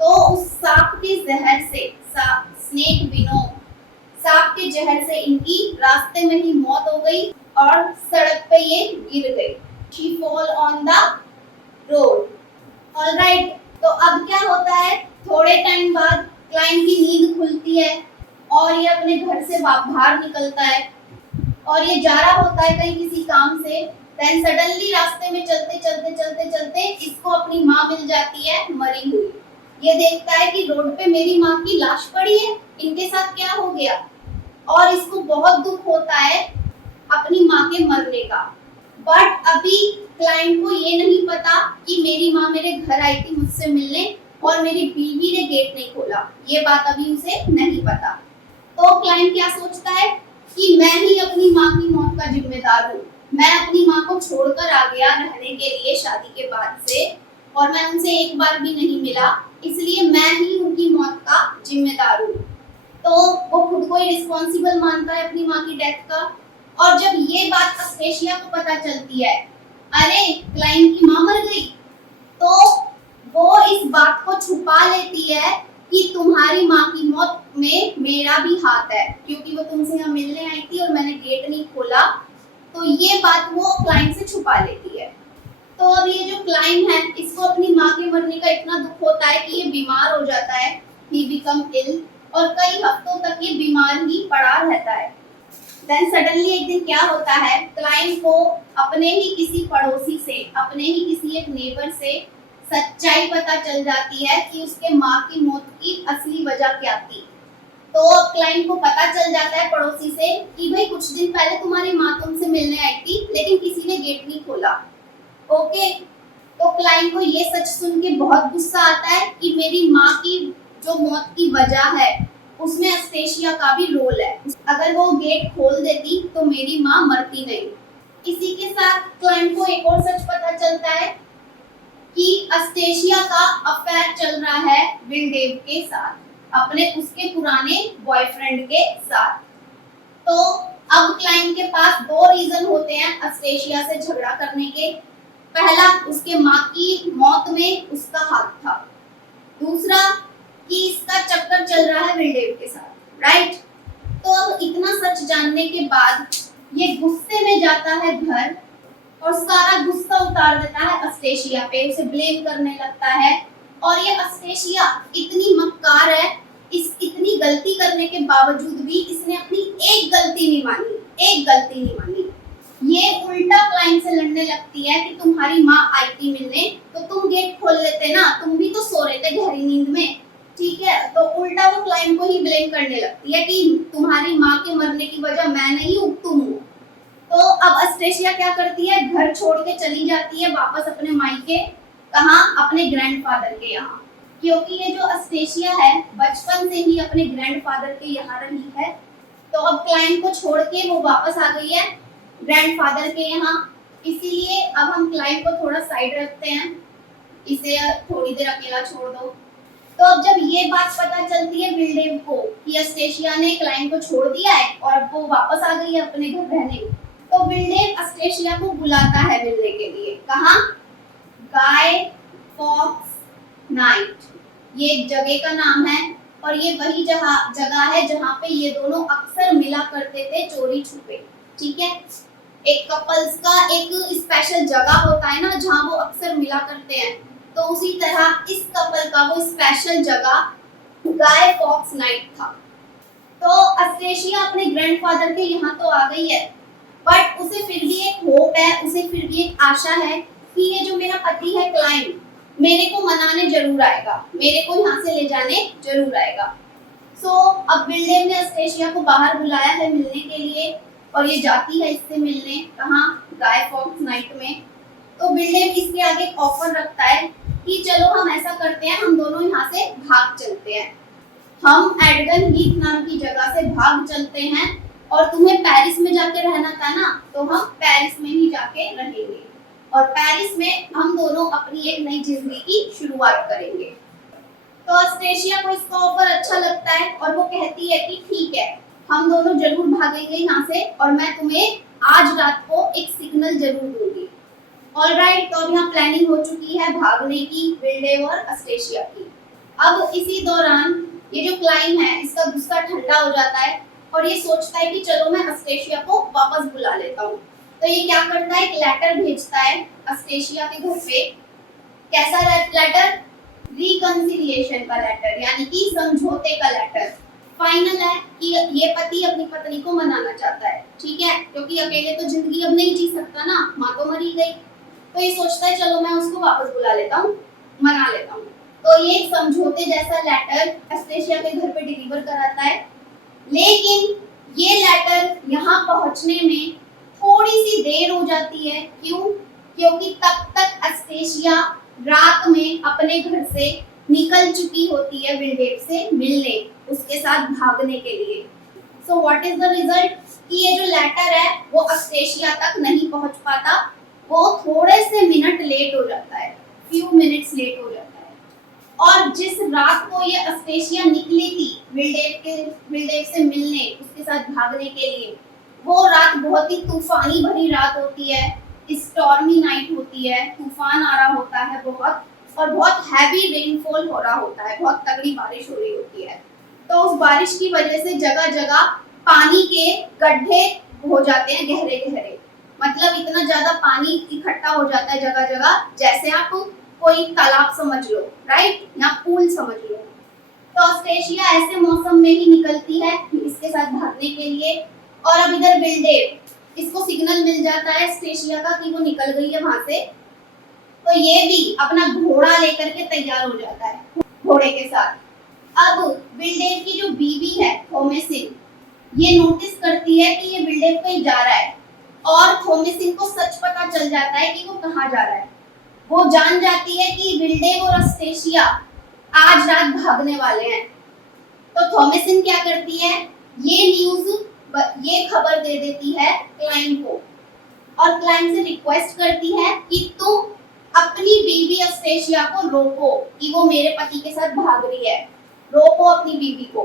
तो उस सांप के जहर से, स्नेक विनोम, सांप के जहर से इनकी रास्ते में ही मौत हो गई और सड़क पे ये गिर गई। She fall on the road. Alright, तो अब क्या होता है, थोड़े टाइम बाद क्लाइंट की नींद खुलती है और ये अपने घर से बाहर निकलता है और ये जा रहा होता है कहीं किसी काम से। देन सडनली रास्ते में चलते चलते चलते चलते इसको अपनी माँ मिल जाती है मरी हुई। ये देखता है कि रोड पे मेरी माँ की लाश पड़ी है, इनके साथ क्या हो गया, और इसको बहुत दुख होता है अपनी माँ के मरने का। बट अभी क्लाइंट को ये नहीं पता कि मेरी माँ मेरे घर आई थी मुझसे मिलने और मेरी बीवी ने गेट नहीं खोला, ये बात अभी उसे नहीं पता। तो क्लाइंट क्या सोचता है कि मैं ही अपनी माँ की मौत का जिम्मेदार हूँ, मैं अपनी माँ को छोड़कर आ गया रहने के लिए शादी के बाद से, और मैं उनसे एक बार भी नहीं मिला, इसलिए मैं ही उनकी मौत का जिम्मेदार हूँ। तो वो खुद को ही रिस्पॉन्सिबल मानता है अपनी माँ की डेथ का। और जब ये बात अस्पेशिया को पता चलती है, अरे क्लाइंट की माँ मर गई, तो वो इस बात को छुपा लेती है कि तुम्हारी माँ की मौत में मेरा भी हाथ है, क्योंकि वो तुमसे यहाँ मिलने आई थी और मैंने गेट नहीं खोला। तो ये बात वो क्लाइंट से छुपा लेती है। तो अब ये जो क्लाइंट है, इसको अपनी माँ के मरने का इतना दुख होता है कि ये बीमार हो जाता है, he become ill, और कई हफ्तों तक ये बीमार ही पड़ा रहता है। देन सडनली एक दिन क्या होता है, क्लाइंट को अपने ही किसी पड़ोसी से, अपने ही किसी एक नेबर से सच्चाई पता चल जाती है कि उसके माँ की मौत की असली वजह क्या थी। तो क्लाइंट को पता चल जाता है पड़ोसी से कि भाई कुछ दिन पहले तुम्हारी माँ तुमसे मिलने आई थी, लेकिन किसी ने गेट नहीं खोला। ओके, तो क्लाइंट को ये सच सुन के बहुत गुस्सा आता है कि मेरी माँ की जो मौत की वजह है उसमें अस्टेशिया का भी रोल है, अगर वो गेट खोल देती तो मेरी माँ मरती नहीं। इसी के साथ क्लाइंट को एक और सच पता चलता है कि अस्टेशिया का अफेयर चल रहा है विल डेव के साथ, अपने उसके पुराने बॉयफ्रेंड के साथ। तो अब क्लाइंट के पास दो रीजन होते हैं अस्टेशिया से झगड़ा करने के। पहला, उसके माँ की मौत में उसका हाथ था। दूसरा, कि इसका चक्कर चल रहा है विलडेव के साथ, राइट। तो अब इतना सच जानने के बाद ये गुस्से में जाता है घर और सारा गुस्सा उतार देता है अस्टेशिया पे, उसे ब्लेम करने लगता है। और ये अस्टेशिया इतनी मक्कार है, इस इतनी गलती करने के बावजूद भी इसने अपनी एक गलती नहीं मानी, एक गलती नहीं मानी। ये उल्टा क्लाइंट से लड़ने लगती है कि तुम्हारी माँ आई थी मिलने तो तुम गेट खोल लेते ना, तुम भी तो सो रहे थे गहरी नींद में, ठीक है। तो उल्टा वो क्लाइंट को ही ब्लेम करने लगती है कि तुम्हारी माँ के मरने की वजह मैं नहीं हूँ, तुम हो। तो अब अस्टेशिया क्या करती है, घर छोड़ के चली जाती है वापस अपने मायके, कहाँ, अपने ग्रैंडफादर के यहाँ, क्योंकि ये जो अस्टेशिया है बचपन से ही अपने ग्रैंडफादर के यहाँ रही है। तो अब क्लाइंट को छोड़ के वो वापस आ गई है ग्रैंडफादर के यहाँ, इसीलिए अब हम क्लाइंट को थोड़ा साइड रखते हैं, इसे थोड़ी देर अकेला छोड़ दो। तो अब जब ये बात पता चलती है विलडेव को कि अस्टेशिया ने क्लाइंट को छोड़ दिया है और अब वो वापस आ गई है अपने घर रहने, तो विलडेव अस्टेशिया को बुलाता है मिलने के लिए, कहाँ, गाय फॉक्स नाइट, ये एक जगह का नाम है और ये वही जगह है जहाँ पे ये दोनों अक्सर मिला करते थे चोरी छुपे, ठीक है। एक कपल्स का एक स्पेशल जगह होता है ना जहाँ वो अक्सर मिला करते हैं, तो उसी तरह इस कपल का वो स्पेशल जगह गाय फॉक्स नाइट था। तो अस्टेशिया अपने ग्रैंडफादर के यहाँ तो आ गई है, बट उसे फिर भी एक होप है, उसे फिर भी एक आशा है कि ये जो मेरा पति है क्लाइंट मेरे को मनाने जरूर आएगा, मेरे को यहाँ से ले जाने जरूर आएगा। सो अब विलडेव ने अस्टेशिया को बाहर बुलाया है मिलने के लिए और ये जाती है इससे मिलने, कहाँ, गाय फॉक्स नाइट में। तो विलडेव इसके आगे एक ऑफर रखता है कि चलो हम ऐसा करते हैं, हम दोनों यहाँ से भाग चलते हैं, हम एडगन हीथ नाम की जगह से भाग चलते हैं और तुम्हें पेरिस में जाके रहना था ना, तो हम पेरिस में ही जाके रहेंगे और पेरिस में हम दोनों अपनी एक नई जिंदगी की शुरुआत करेंगे। तो अस्टेशिया को इसका ऑफर अच्छा लगता है और वो कहती है कि ठीक है, हम दोनों जरूर भागेंगे यहाँ से और मैं तुम्हें आज रात को एक सिग्नल जरूर दूंगी। ऑलराइट, तो अब यहाँ प्लानिंग हो चुकी है भागने की विलडेव और अस्टेशिया की। अब इसी दौरान ये जो क्लाइम है इसका गुस्सा ठंडा हो जाता है और ये सोचता है कि चलो मैं अस्टेशिया को वापस बुला लेता हूँ। तो ये क्या करता है, एक लेटर भेजता है अस्टेशिया के घर पे। कैसा लेटर? रिकंसिलिएशन का लेटर, यानी कि समझौते का लेटर। फाइनल है कि ये पति अपनी पत्नी को मनाना चाहता है, ठीक है, क्योंकि अकेले तो जिंदगी अब नहीं जी सकता ना, माँ तो मरी गई। तो ये सोचता है चलो मैं उसको वापस बुला लेता हूँ, मना लेता हूँ। तो ये समझौते जैसा लेटर अस्टेशिया के घर पे डिलीवर कराता है। लेकिन ये लेटर यहाँ पहुंचने में थोड़ी सी देर हो जाती है। क्यों? क्योंकि तब तक अस्टेशिया रात में अपने घर से निकल चुकी होती है विलडेव से मिलने, उसके साथ भागने के लिए। So what is the result? कि ये जो लेटर है वो अस्टेशिया तक नहीं पहुंच पाता, वो थोड़े से मिनट लेट हो जाता है, फ्यू मिनट्स लेट हो जाता है। और जिस रात को ये अस्टेशिया निकली थी विलडेव से मिलने, उसके साथ भागने के लिए, वो रात बहुत ही तूफानी भरी रात होती है, स्टॉर्मी नाइट होती है, तूफान आ रहा होता है बहुत, और बहुत हैवी रेनफॉल हो रहा होता है, बहुत तगड़ी बारिश हो रही होती है। तो उस बारिश की वजह से जगह जगह पानी के गड्ढे हो जाते हैं, गहरे गहरे, मतलब इतना ज्यादा पानी इकट्ठा हो जाता है जगह जगह, जैसे आप कोई तालाब समझ लो, राइट, या पूल समझ लो। तो अस्टेशिया ऐसे मौसम में ही निकलती है इसके साथ भागने के लिए। और अब इधर विलडेव, इसको सिग्नल मिल जाता है अस्टेशिया का कि वो निकल गई है वहां से। तो ये भी अपना घोड़ा लेकर के तैयार हो जाता है, घोड़े के साथ। अब विलडेव की जो बीवी है थॉमसिन, ये नोटिस करती है कि ये विलडेव कहीं जा रहा है, और थॉमसिन को सच पता चल जाता है कि वो कहाँ जा रहा है। वो जान जाती है कि विलडेव और अस्टेशिया आज रात भागने वाले हैं। तो थॉमसिन क्या करती है, ये खबर दे देती है क्लाइंट को, और क्लाइंट से रिक्वेस्ट करती है कि तुम अपनी बीवी अस्टेशिया को रोको कि वो मेरे पति के साथ भाग रही है, रोको अपनी बीवी को।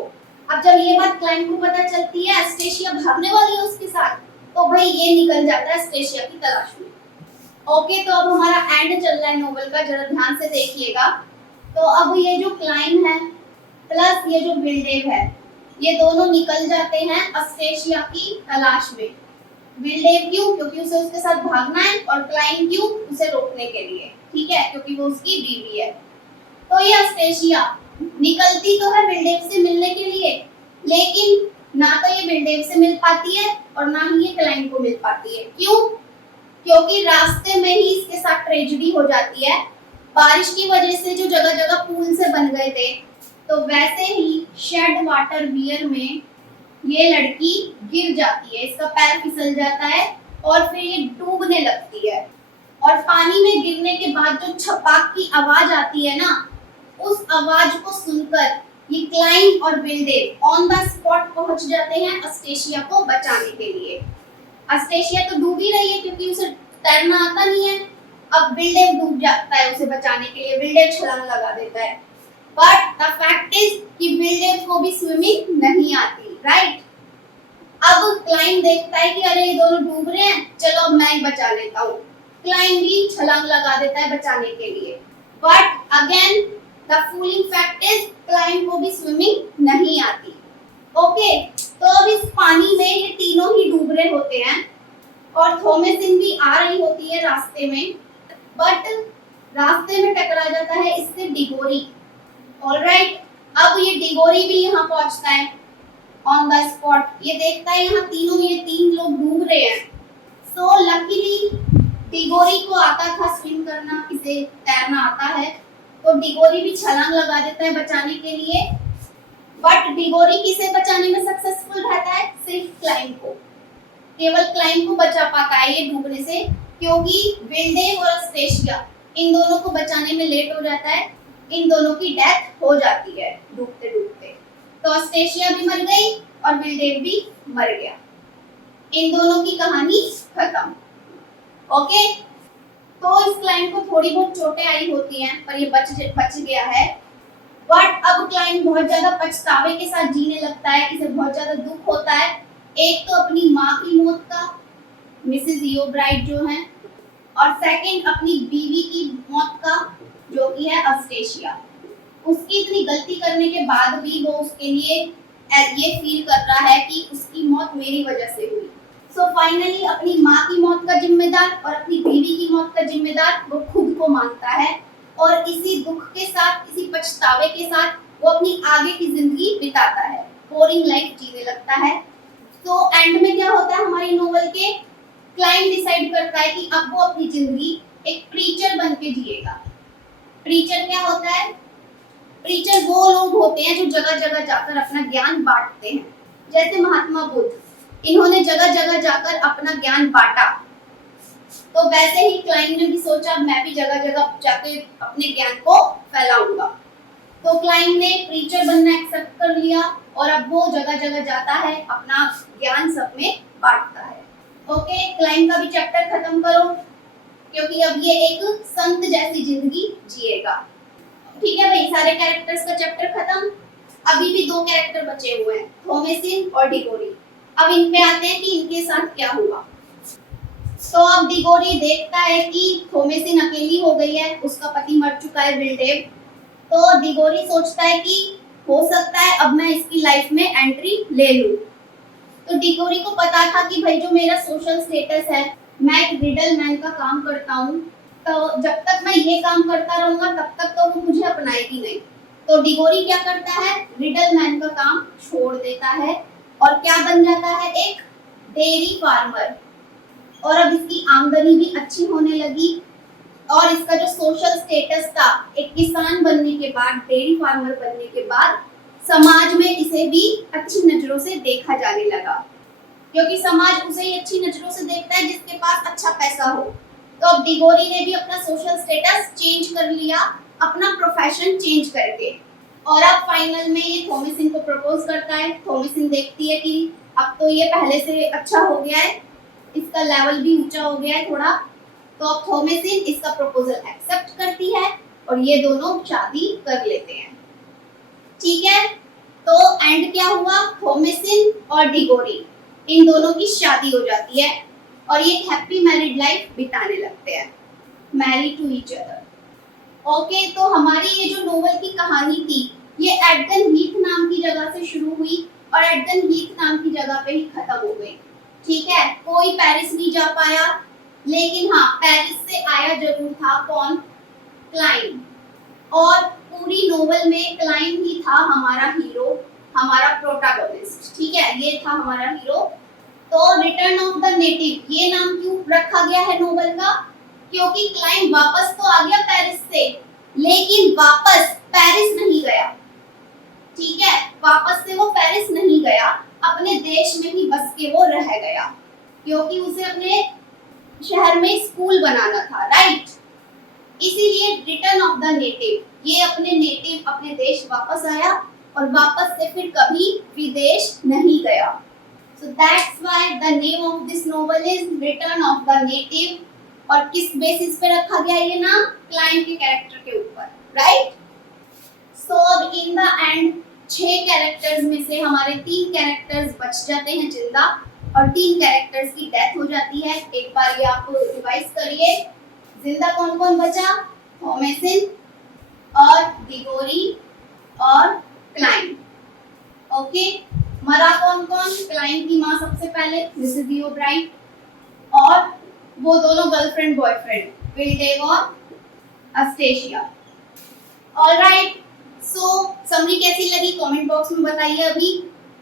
अब जब ये बात क्लाइंट को पता चलती है अस्टेशिया भागने वाली है उसके साथ, तो भाई ये निकल जाता है अस्टेशिया की तलाश में। ओके, तो अब हमारा एंड चल रहा है नोवेल का, जरा ध्यान से देखिएगा। तो अब ये जो क्लाइम है प्लस ये जो विलडेव है, ये दोनों निकल जाते हैं अस्टेशिया की तलाश में। विलडेव क्यों? क्योंकि उसे उसके साथ भागना है, और क्लाइम क्यों? उसे रोकने के लिए, ठीक है, क्योंकि वो उसकी बीवी है। तो ये अस्टेशिया निकलती तो है विलडेव से मिलने के लिए, लेकिन ना तो ये विलडेव से मिल पाती है और ना ही ये क्लाइम को मिल पाती है। क्यों? क्योंकि रास्ते में ही इसके साथ ट्रेजेडी हो जाती है। बारिश की वजह से जो जगह जगह पूल से बन गए थे, तो वैसे ही शेड वाटर वियर में ये लड़की गिर जाती है, इसका पैर फिसल जाता है और फिर ये डूबने लगती है। और पानी में गिरने के बाद जो छपाक की आवाज आती है ना, उस आवाज को सुनकर ये क्लाइम और विलडेव ऑन द स्पॉट पहुंच जाते हैं अस्टेशिया को बचाने के लिए। अस्टेशिया तो डूब ही रही है क्योंकि उसे तैरना आता नहीं है। अब विलडेव डूब जाता है उसे बचाने के लिए, विलडेव छलांग लगा देता है। बट द फैक्ट इज कि विलडेव को भी स्विमिंग नहीं आती, राइट। अब क्लाइम देखता है कि अरे ये दोनों डूब रहे हैं, चलो अब मैं बचा लेता हूँ। क्लाइम भी छलांग लगा देता है बचाने के लिए। But again the fooling fact is climb को भी स्विमिंग नहीं आती। ओके, तो अब इस पानी में ये तीनों ही डूब रहे होते हैं, और थॉमसिन भी आ रही होती है रास्ते में। बट रास्ते में टकरा जाता है इससे डिगोरी। ऑलराइट, अब ये डिगोरी भी यहाँ पहुंचता है ऑन द स्पॉट। ये देखता है यहाँ ये तीन लोग डूब रहे हैं। सो लकीली डिगोरी को आता था स्विम करना, इसे तैरना आता है, तो डिगोरी भी छलांग लगा देता है बचाने के लिए। बट डिगोरी किसे बचाने में सक्सेसफुल रहता है? सिर्फ क्लाइम को, केवल क्लाइम को बचा पाता है ये डूबने से, क्योंकि विलडेव और अस्टेशिया इन दोनों को बचाने में लेट हो जाता है, इन दोनों की डेथ हो जाती है डूबते डूबते। तो अस्टेशिया भी मर गई और विलडेव भी मर गया। इन दोनों की कहानी खत्म। ओके, तो इस क्लाइंट को थोड़ी बहुत चोटें आई होती हैं, पर ये बच गया है। बट अब क्लाइंट बहुत ज्यादा पछतावे के साथ जीने लगता है, इसे बहुत ज्यादा दुख होता है। एक तो अपनी माँ की मौत का, मिसेस ईओब्राइट जो है, और सेकंड अपनी बीवी की मौत का, जो कि है अस्टेशिया। उसकी इतनी गलती करने के बाद भी वो उसके लिए ये फील कर रहा है कि उसकी मौत मेरी वजह से हुई। सो फाइनली अपनी माँ की मौत का जिम्मेदार और अपनी बीवी की मौत का जिम्मेदार वो खुद को मानता है और इसी दुख के साथ, इसी पछतावे के साथ वो अपनी आगे की जिंदगी बिताता है, बोरिंग लाइफ जीने लगता है। तो एंड में क्या होता है हमारी नोवेल के, क्लाइंट डिसाइड करता है कि अब वो अपनी जिंदगी एक प्रीचर बन के जिएगा। प्रीचर क्या होता है? प्रीचर वो लोग होते हैं जो जगह जगह जाकर अपना ज्ञान बांटते हैं, जैसे महात्मा बुद्ध, इन्होंने जगह जगह जाकर अपना ज्ञान बांटा। तो वैसे ही क्लाइंट ने भी सोचा मैं भी जगह जगह जाकर अपने ज्ञान को फैलाऊंगा। तो क्लाइंट ने प्रीचर बनना एक्सेप्ट कर लिया और अब वो जगह जगह जाता है, अपना ज्ञान सब में बांटता है। ओके, क्लाइंट का भी चैप्टर खत्म करो क्योंकि अब ये एक संत जैसी जिंदगी जिएगा। ठीक है भाई, सारे कैरेक्टर्स का चैप्टर खत्म। अभी भी दो कैरेक्टर बचे हुए हैं, थॉमसिन और डिगोरी। अब इन पे आते हैं कि इनके साथ क्या हुआ। तो अब डिगोरी देखता है कि थॉमसिन अकेली हो गई है, उसका पति मर चुका है विल्डेव। तो डिगोरी सोचता है कि हो सकता है अब मैं इसकी लाइफ में एंट्री ले लूं। तो डिगोरी को पता था कि भाई जो मेरा सोशल स्टेटस है, मैं एक रिडल मैन का काम करता हूँ, तो जब तक मैं ये काम करता रहूंगा तब तक तो वो मुझे अपनाएगी नहीं। तो डिगोरी क्या करता है, रिडल मैन का काम छोड़ देता है और क्या बन जाता है, एक डेयरी फार्मर। और अब इसकी आमदनी भी अच्छी होने लगी और इसका जो सोशल स्टेटस था, एक किसान बनने के बाद, डेयरी फार्मर बनने के बाद समाज में इसे भी अच्छी नजरों से देखा जाने लगा, क्योंकि समाज उसे ही अच्छी नजरों से देखता है जिसके पास अच्छा पैसा हो। तो अब डिगोरी ने भी अपना सोशल स्टेटस चेंज कर लिया, अपना प्रोफेशन चेंज करके। और अब फाइनल में ये थॉमसिन को प्रपोज करता है। थॉमसिन देखती है कि अब तो ये पहले से अच्छा हो गया है, इसका लेवल भी ऊंचा हो गया है थोड़ा। तो अब थॉमसिन इसका प्रपोजल एक्सेप्ट करती है और ये दोनों शादी कर लेते हैं। ठीक है, तो एंड क्या हुआ, थॉमसिन और डिगोरी इन दोनों की शादी हो जाती है और ये हैप्पी मैरिड लाइफ बिताने लगते हैं, marry to each other. Okay, तो हमारी ये जो नोवेल की कहानी थी ये एडगन हीथ नाम की जगह से शुरू हुई और एडगन हीथ नाम की जगह पे ही खत्म हो गई। ठीक है, कोई पेरिस नहीं जा पाया, लेकिन हाँ पेरिस से आया जरूर था, कौन, क्लाइंट। और पूरी नोवेल में क्लाइंट ही था हमारा हीरो, हमारा प्रोटैगनिस्ट। ठीक है, ये था हमारा हीरो। तो रिटर्न ऑफ द नेटिव ये नाम क्यों रखा गया है नोवेल का, क्योंकि क्लाइंट वापस तो आ गया पेरिस से, लेकिन वापस पेरिस नहीं गया। ठीक है, वापस से वो पेरिस नहीं गया, अपने देश में ही बस के वो रह गया, क्योंकि उसे अपने शहर में स्कूल बनाना था, राइट। इसीलिए रिटर्न ऑफ द नेटिव, ये अपने नेटिव, अपने देश वापस आया और वापस से फिर कभी विदेश नहीं गया। So that's why the name of this novel is Return of the Native। और किस बेसिस पे रखा गया ये नाम, क्लाइंट के कैरेक्टर के ऊपर, राइट। सो अब इन द एंड 6 कैरेक्टर्स में से हमारे 3 कैरेक्टर्स बच जाते हैं जिंदा और 3 कैरेक्टर्स की डेथ हो जाती है। एक बार ये आप रिवाइज करिए, जिंदा कौन कौन बचा, थॉमसिन और डिगोरी और क्लाइंट। ओके, मरा कौन कौन, क्लाइंट की माँ सबसे पहले, मिसेस डी ओब्राइन, और वो दोनों गर्लफ्रेंड बॉयफ्रेंड, विल्डेव और अस्टेशिया। ऑलराइट, सो समरी कैसी लगी कमेंट बॉक्स में बताइए।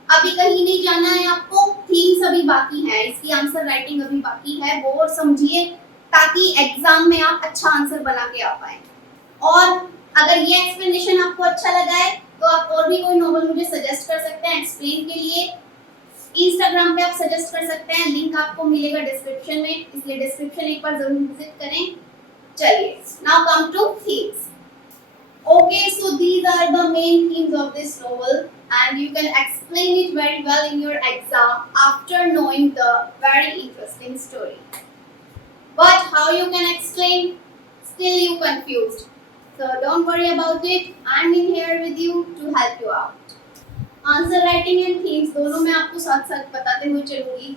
अभी कहीं नहीं जाना है आपको, थीम्स अभी बाकी है, इसकी आंसर राइटिंग अभी बाकी है, वो और समझिए ताकि एग्जाम में आप अच्छा आंसर बना के आ पाए। और अगर ये एक्सप्लेनेशन आपको अच्छा लगा है तो आप और भी कोई नॉवल मुझे सजेस्ट कर सकते हैं एक्सप्लेन के लिए। इंस्टाग्राम पे आप सजेस्ट कर सकते हैं, लिंक आपको मिलेगा डिस्क्रिप्शन में, इसलिए डिस्क्रिप्शन एक बार जरूर विजिट करें। चलिए, now come to themes. Okay, so these are the main themes of this novel and you can explain it very well in your exam after knowing the very interesting story. But how you can explain? Still you confused. So don't worry about it. I'm in here with you to help you out. Answer writing and themes दोनों मैं आपको साथ साथ बताते हुए चलूंगी.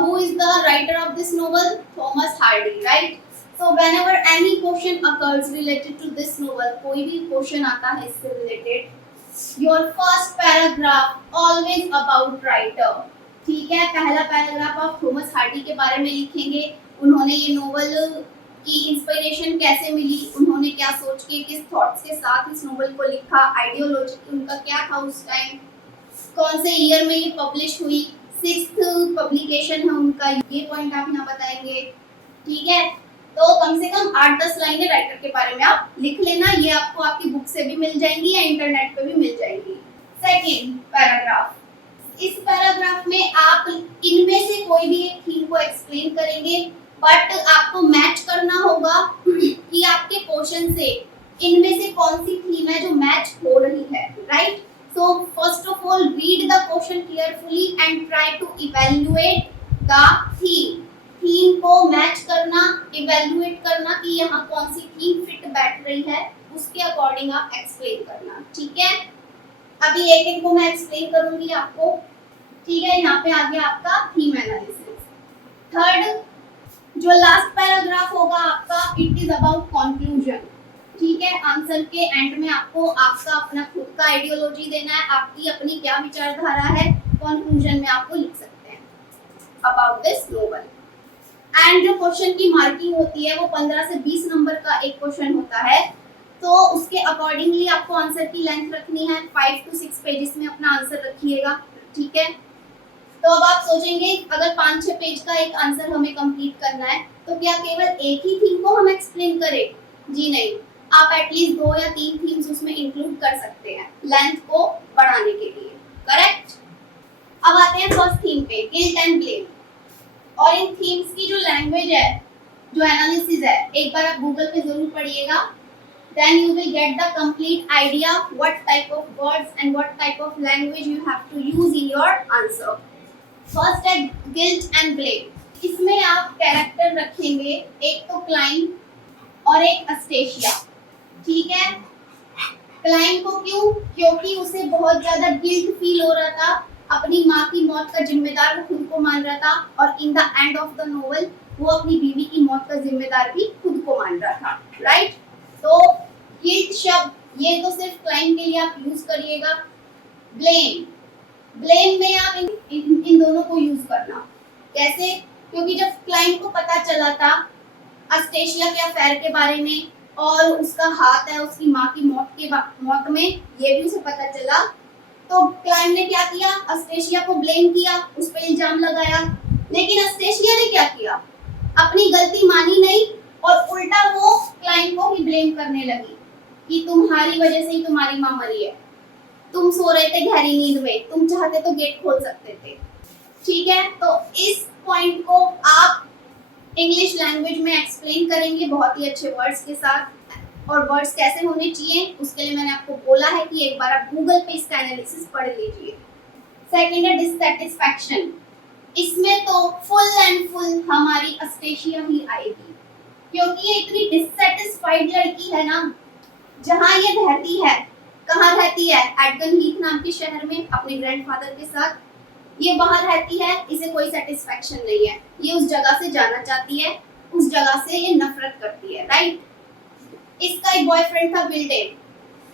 Who is the writer of this novel? Thomas Hardy, right? So whenever any question occurs related to this novel, कोई भी question आता है इससे related, your first paragraph always about writer. ठीक है, पहला पैराग्राफ आप थॉमस हार्डी के बारे में लिखेंगे, उन्होंने ये नोवेल की इंस्पिरेशन कैसे मिली, उन्होंने क्या सोच के किस थॉट्स के साथ इस नोवेल को लिखा, आइडियोलॉजी उनका क्या था उस टाइम, कौन से ईयर में ये पब्लिश हुई, 6th पब्लिकेशन है उनका, ये पॉइंट आप यहाँ बताएंगे। ठीक है, तो कम से कम 8-10 लाइनें राइटर के बारे में आप लिख लेना, ये आपको आपकी बुक से भी मिल जाएंगी या इंटरनेट पे भी मिल जाएंगी। सेकंड पैराग्राफ, इस पैराग्राफ में आप इनमें से कोई भी एक थीम को एक्सप्लेन करेंगे, बट आपको मैच करना होगा कि आपके क्वेश्चन से इनमें से कौन सी थीम है जो मैच हो रही है, right. So first of all read the question carefully and try to evaluate the theme. Theme को मैच करना, इवैल्यूएट करना कि यहाँ कौन सी थीम फिट बैठ रही है, उसके अकॉर्डिंग आप एक्सप्लेन करना। ठीक है, अभी एक एक को मैं एक्सप्लेन करूंगी आपको। ठीक है, यहाँ पे आ गया आपका थीम एनालिसिस। थर्ड जो लास्ट पैराग्राफ होगा आपका, इट इज अबाउट कंक्लूजन। ठीक है, आंसर के एंड में आपको आपका अपना खुद का आइडियोलॉजी देना है, आपकी अपनी क्या विचारधारा है, कंक्लूजन में आपको लिख सकते हैं अबाउट दिस नोवेल। एंड जो क्वेश्चन की मार्किंग होती है वो 15 से 20 नंबर का एक क्वेश्चन होता है, तो उसके अकॉर्डिंगली आपको आंसर की लेंथ रखनी है, 5 to 6 पेजेस में अपना आंसर रखिएगा। ठीक है, तो अब आप सोचेंगे अगर 5-6 पेज का एक आंसर हमें कंप्लीट करना है तो क्या केवल एक ही थीम को हम एक्सप्लेन करें? जी नहीं, आप एटलीस्ट 2 या 3 थीम्स उसमें इंक्लूड कर सकते हैं लेंथ को बढ़ाने के लिए। करेक्ट। अब आते हैं फर्स्ट थीम पे, गिल्ट एंड ब्लेम। और इन थीम्स की जो लैंग्वेज है, जो एनालिसिस है, एक बार आप गूगल पे जरूर पढ़िएगा, then you will get the complete idea what type of words and what type of language you have to use in your answer. First है guilt and blame. इसमें आप कैरेक्टर रखेंगे, एक तो क्लाइन और एक अस्टेशिया। ठीक है, क्लाइन को क्यों? क्योंकि उसे बहुत ज्यादा गिल्ट फील हो रहा था, अपनी माँ की मौत का जिम्मेदार वो खुद को मान रहा था, और in the end of the novel वो अपनी बीवी की मौत का जिम्मेदार भी खुद को मान रहा था, राइट। तो गिल्ट शब्द ये तो सिर्फ क्लाइम के लिए आप यूज करिएगा। ब्लेम में आप इन दोनों को यूज करना। कैसे? क्योंकि जब क्लाइम को पता चला था अस्टेशिया के अफेयर के बारे में और उसका हाथ है उसकी माँ की मौत में, ये भी उसे पता चला, तो क्लाइम ने क्या किया? अस्टेशिया को ब्लेम किया, उस पर इल्जाम लगाया। लेकिन अस्टेशिया ने क्या किया? अपनी गलती मानी नहीं और उल्टा वो क्लाइम को ही ब्लेम करने लगी कि तुम्हारी वजह से ही तुम्हारी माँ मरी है, तुम सो रहे थे गहरी नींद में, तुम चाहते तो गेट खोल सकते थे। ठीक है, तो इस पॉइंट को आप इंग्लिश लैंग्वेज में एक्सप्लेन करेंगे बहुत ही अच्छे वर्ड्स के साथ, और वर्ड्स कैसे होने चाहिए उसके लिए मैंने आपको बोला है कि एक बार आप गूगल पे इसका एनालिसिस पढ़ लीजिए। सेकंड है डिससैटिस्फैक्शन। इसमें तो फुल एंड फुल हमारी अस्टेशिया ही आएगी, क्योंकि ये इतनी डिससैटिस्फाइड लड़की है ना। जहाँ ये रहती है, कहाँ रहती है? एडगन हीथ नाम के शहर में अपने ग्रैंडफादर के साथ ये वहाँ रहती है। इसे कोई सेटिस्फैक्शन नहीं है, ये उस जगह से जाना चाहती है, उस जगह से ये नफरत करती है, राइट। इसका एक बॉयफ्रेंड था विल्डेव,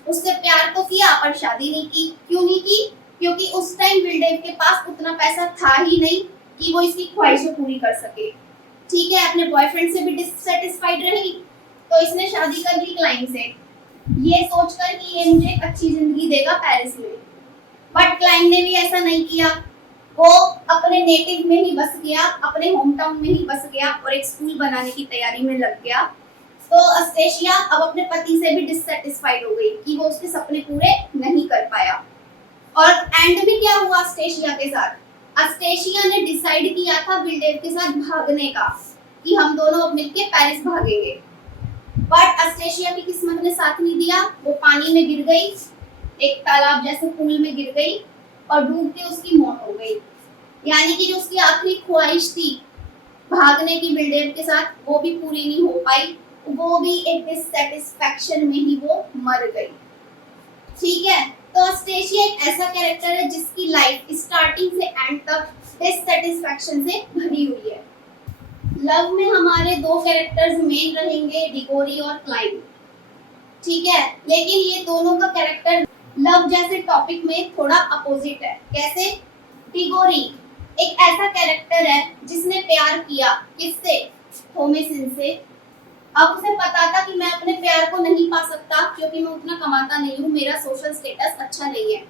उससे प्यार तो किया पर शादी नहीं की। क्यों नहीं की? क्योंकि उस टाइम विल्डेव के पास उतना पैसा था ही नहीं कि वो इसकी ख्वाहिशें पूरी कर सके। ठीक है, अपने बॉयफ्रेंड से भी डिससैटिस्फाइड रही तो इसने शादी कर ली क्लाइंट से, ये सोचकर कि ये मुझे एक अच्छी जिंदगी देगा पेरिस में। बट क्लाइंट ने भी ऐसा नहीं किया, वो अपने नेटिव में ही बस गया, अपने होम टाउन में ही बस गया और एक स्कूल बनाने की तैयारी में लग गया। तो अस्टेशिया अब अपने पति से भी डिससैटिस्फाइड हो गई कि वो उसके सपने पूरे नहीं कर पाया। और एंड में क्या हुआ अस्टेशिया के साथ? अस्टेशिया ने डिसाइड किया था विल्डेव के साथ भागने का, कि हम दोनों अब मिलके पेरिस भागेंगे। बट अस्टेशिया की किस्मत ने साथ नहीं दिया, वो पानी में गिर गई, एक तालाब जैसे पूल में गिर गई और डूब के उसकी मौत हो गई। यानी कि जो उसकी आखिरी ख्वाहिश थी भागने की विल्डेव के साथ, वो भी पूरी नहीं हो पाई, वो भी एक डिससैटिस्फैक्शन में ही वो मर गई। ठीक है, तो अस्टेशिया एक ऐसा कैरेक्टर है जिसकी लाइफ स्टार्टिंग से एंड तक डिससैटिस्फैक्शन से भरी हुई है। लव में हमारे दो कैरेक्टर्स मेन रहेंगे, डिगोरी और क्लाइव। ठीक है, लेकिन ये दोनों का कैरेक्टर लव जैसे टॉपिक में थोड़ा अपोजिट है। कैसे? डिगोरी एक ऐसा कैरेक्टर है जिसने प्यार किया, किससे? थॉमसिन से। अब उसे पता था कि मैं अपने प्यार को नहीं पा सकता क्योंकि मैं उतना कमाता नहीं हूँ, मेरा सोशल स्टेटस अच्छा नहीं है।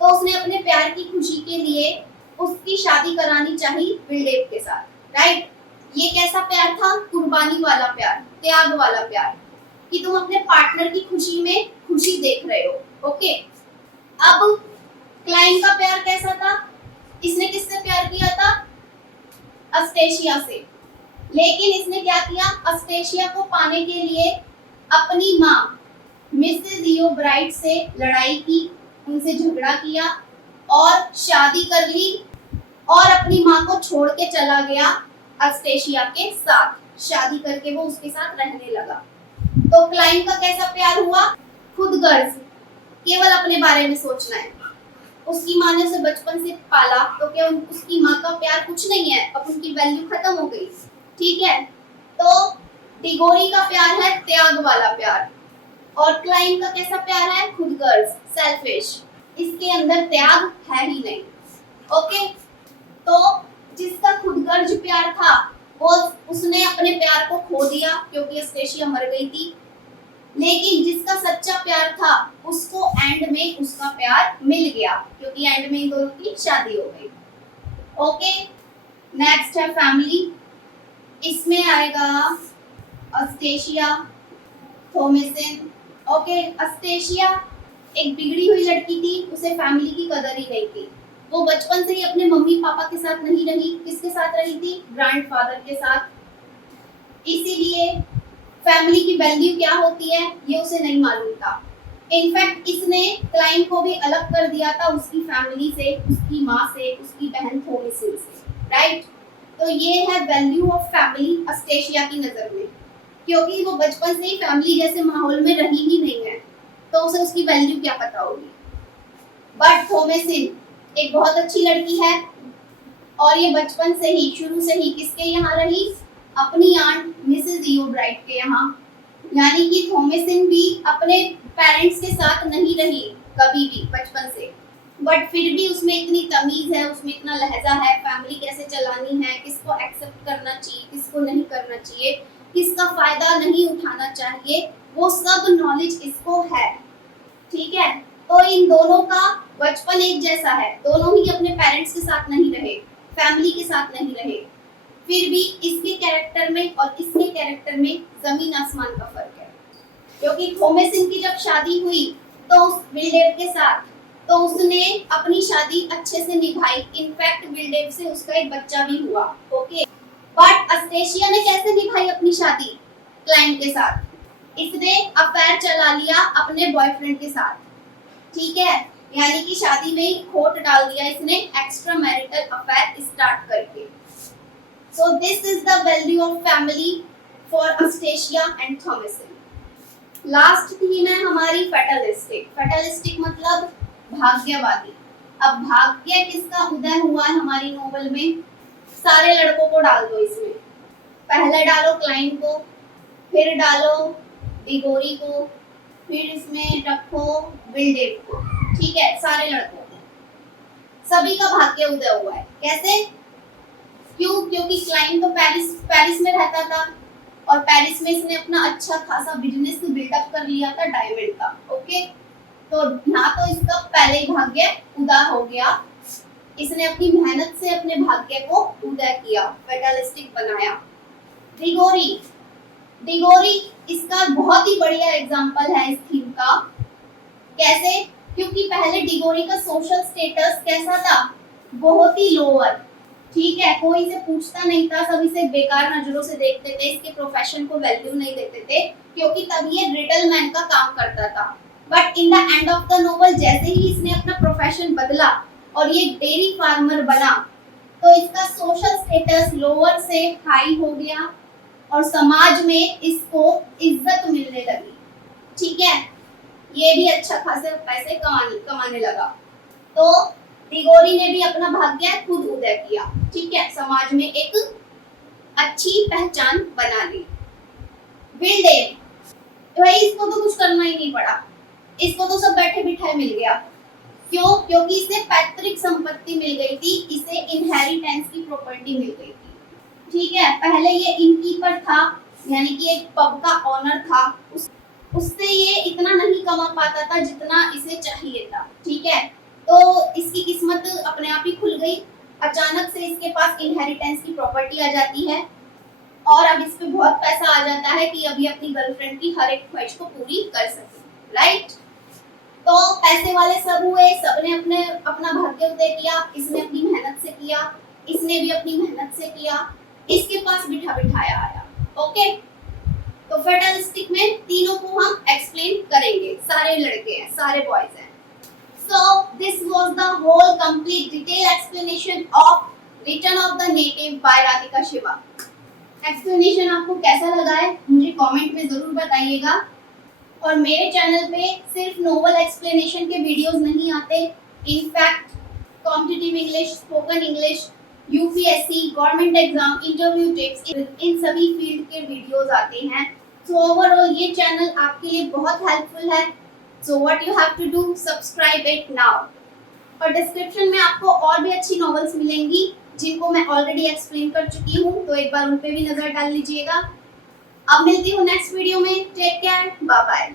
तो उसने अपने प्यार की खुशी के लिए उसकी शादी करानी चाहिए विलडेव के साथ। राइट? ये कैसा प्यार था? कुर्बानी वाला प्यार, त्याग वाला प्यार, कि तुम अपने पार्टनर की खुशी में खुशी देख रहे हो। ओके, अब क्लाइंट का प्यार कैसा था? इसने किससे प्यार किया था? अस्टेशिया से। लेकिन इसने क्या किया? अस्टेशिया को पाने के लिए अपनी माँ मिसेस इयोब्राइट से लड़ाई की, उनसे झगड़ा किया और शादी कर ली और अपनी माँ को छोड़ के चला गया अस्टेशिया के साथ। शादी करके वो उसके साथ रहने लगा। तो क्लाइंट का कैसा प्यार हुआ? खुद गर्ज, केवल अपने बारे में सोचना है। उसकी माँ ने उसे बचपन से पाला, तो क्या उसकी माँ का प्यार कुछ नहीं है? अब उनकी वैल्यू खत्म हो गई। ठीक है, तो डिगोरी का प्यार है त्याग वाला प्यार, और क्लाइंट का कैसा प्यार है? खुद गर्ज, सेल्फिश। इसके अंदर त्याग है ही नहीं। ओके, तो जिसका खुदगर्ज प्यार था वो उसने अपने प्यार को खो दिया क्योंकि अस्टेशिया मर गई थी। लेकिन जिसका सच्चा प्यार था उसको एंड में उसका प्यार मिल गया क्योंकि एंड में इन दोनों की शादी हो गई। ओके, नेक्स्ट है फैमिली। इसमें आएगा अस्टेशिया, थॉमसिन। ओके, अस्टेशिया एक बिगड़ी हुई लड़की थी, उसे फैमिली की कदर ही नहीं थी। वो बचपन से ही अपने मम्मी पापा के साथ नहीं रही। किसके साथ रही थी? ग्रैंडफादर के साथ। इसीलिए फैमिली की वैल्यू क्या होती है ये उसे नहीं मालूम था। इनफैक्ट इसने क्लाइंट को भी अलग कर दिया था उसकी फैमिली से, उसकी माँ से, उसकी बहन थॉमसिन से। राइट? तो ये है वैल्यू ऑफ फैमिली अस्टेशिया की नजर में, क्योंकि वो बचपन से ही फैमिली जैसे माहौल में रही ही नहीं है, तो उसे उसकी वैल्यू क्या पता होगी। बट थॉमसिन एक बहुत अच्छी लड़की है और ये बचपन से ही, शुरू से ही किसके यहाँ रही? अपनी आंट मिसेस इयोब्राइट के यहाँ। यानी कि थॉमसिन भी अपने पेरेंट्स के साथ नहीं रही कभी भी बचपन से, बट फिर भी उसमें इतनी तमीज है, उसमें इतना लहजा है, फैमिली कैसे चलानी है, किसको एक्सेप्ट करना चाहिए, किसको नहीं करना चाहिए, किसका फायदा नहीं उठाना चाहिए, वो सब नॉलेज इसको है। ठीक है, तो इन दोनों का बचपन एक जैसा है, दोनों ही अपने पेरेंट्स के साथ नहीं रहे, फैमिली के साथ नहीं रहे, फिर भी इसके कैरेक्टर में और इसके कैरेक्टर में जमीन आसमान का फर्क है। क्योंकि थॉमसिन की जब शादी हुई तो उस विलडेव के साथ, तो उसने अपनी शादी अच्छे से निभाई। इनफैक्ट विलडेव से उसका एक बच्चा भी हुआ। ओके, बट अस्टेशिया ने कैसे निभाई अपनी शादी क्लाइंट के साथ? इसने अफेयर चला लिया अपने बॉयफ्रेंड के साथ। ठीक है, यानी कि शादी में ही खोट डाल दिया इसने, एक्स्ट्रा मैरिटल अफेयर स्टार्ट करके। So this is the value of family for Eustacia and Thomasin. Last theme है हमारी फैटलिस्टिक। फैटलिस्टिक मतलब भाग्यवादी। अब भाग्य किसका उदय हुआ है हमारी नोवेल में? सारे लड़कों को डाल दो इसमें। पहले डालो क्लाइंट को, फिर डालो डिगोरी को, फिर इसमें रखो विलडेव को। ठीक है, सारे लड़कों को, सभी का भाग्य उदय हुआ है। कैसे? क्यों? क्योंकि क्लाइंट तो पेरिस में रहता था और पेरिस में इसने अपना अच्छा खासा बिजनेस बिल्डअप कर लिया था डायमंड का। ओके, तो यहाँ तो इसका पहले ही भाग्य उदय हो गया। इसने अपनी मेहनत से अपने भाग्य को उदय किया, फैटलिस्टिक बनाया। डिगोरी, डिगोरी इसका बहुत ही बढ़िया एग्जांपल है इस थीम का। कैसे? क्योंकि पहले डिगोरी का सोशल स्टेटस कैसा था? बहुत ही लोअर। ठीक है, कोई इसे पूछता नहीं था, सब इसे बेकार नजरों से देखते थे, इसके प्रोफेशन को वैल्यू नहीं देते थे, क्योंकि तब ये रिटेलमैन का काम करता था। But in the end of the novel जैसे ही इसने अपना प्रोफेशन बदला और ये डेयरी फार्मर बना, तो इसका सोशल स्टेटस लोअर से हाई हो गया और समाज में इसको इज्जत मिलने लगी। ठीक है, ये भी अच्छा खासे पैसे कमाने लगा। तो डिगोरी ने भी अपना भाग्य खुद उदय किया। ठीक है, समाज में एक अच्छी पहचान बना ली। विल देव, भाई इसको तो कुछ करना ही नहीं पड़ा, इसको तो सब बैठे बिठाए मिल गया। क्यों? क्योंकि इसे पैतृक संपत्ति मिल गई थी, इसे इनहेरिटेंस की प्रॉपर्टी मिल गई थी। ठीक है, पहले ये इनकीपर था, यानी कि एक पब का ओनर था, उससे ये इतना नहीं कमा पाता था जितना इसे चाहिए था। ठीक है, तो इसकी किस्मत अपने आप ही खुल गई। अचानक से इसके पास इनहेरिटेंस की प्रॉपर्टी आ जाती है और अब इस पे बहुत पैसा आ जाता है कि अभी अपनी गर्लफ्रेंड की हर एक ख्वाहिश को पूरी कर सके। राइट, तो पैसे वाले सब हुए, सबने अपने अपना भाग्य उदय किया, इसने अपनी मेहनत से किया, इसने भी अपनी मेहनत से किया, इसके पास बिठा बिठाया आया। ओके, तो फेटलिस्टिक में तीनों को हम एक्सप्लेन करेंगे। सारे लड़के हैं, सारे बॉयज हैं। So this was the whole complete detailed explanation of Return of the Native by Radhika Shiva. Explanation आपको कैसा लगा है मुझे कमेंट में जरूर बताइएगा। और मेरे चैनल पे सिर्फ नोवेल एक्सप्लेनेशन के वीडियोस नहीं आते, in fact competitive English, spoken English, UPSC, government exam, interview tips, इन सभी फील्ड के वीडियोस आते हैं। सो ओवरऑल ये चैनल आपके लिए बहुत हेल्पफुल है। So what you have to do, subscribe it now. और डिस्क्रिप्शन में आपको और भी अच्छी नॉवेल्स मिलेंगी जिनको मैं ऑलरेडी एक्सप्लेन कर चुकी हूँ, तो एक बार उन पे भी नजर डाल लीजिएगा। अब मिलती हूँ नेक्स्ट वीडियो में। Take care, bye bye.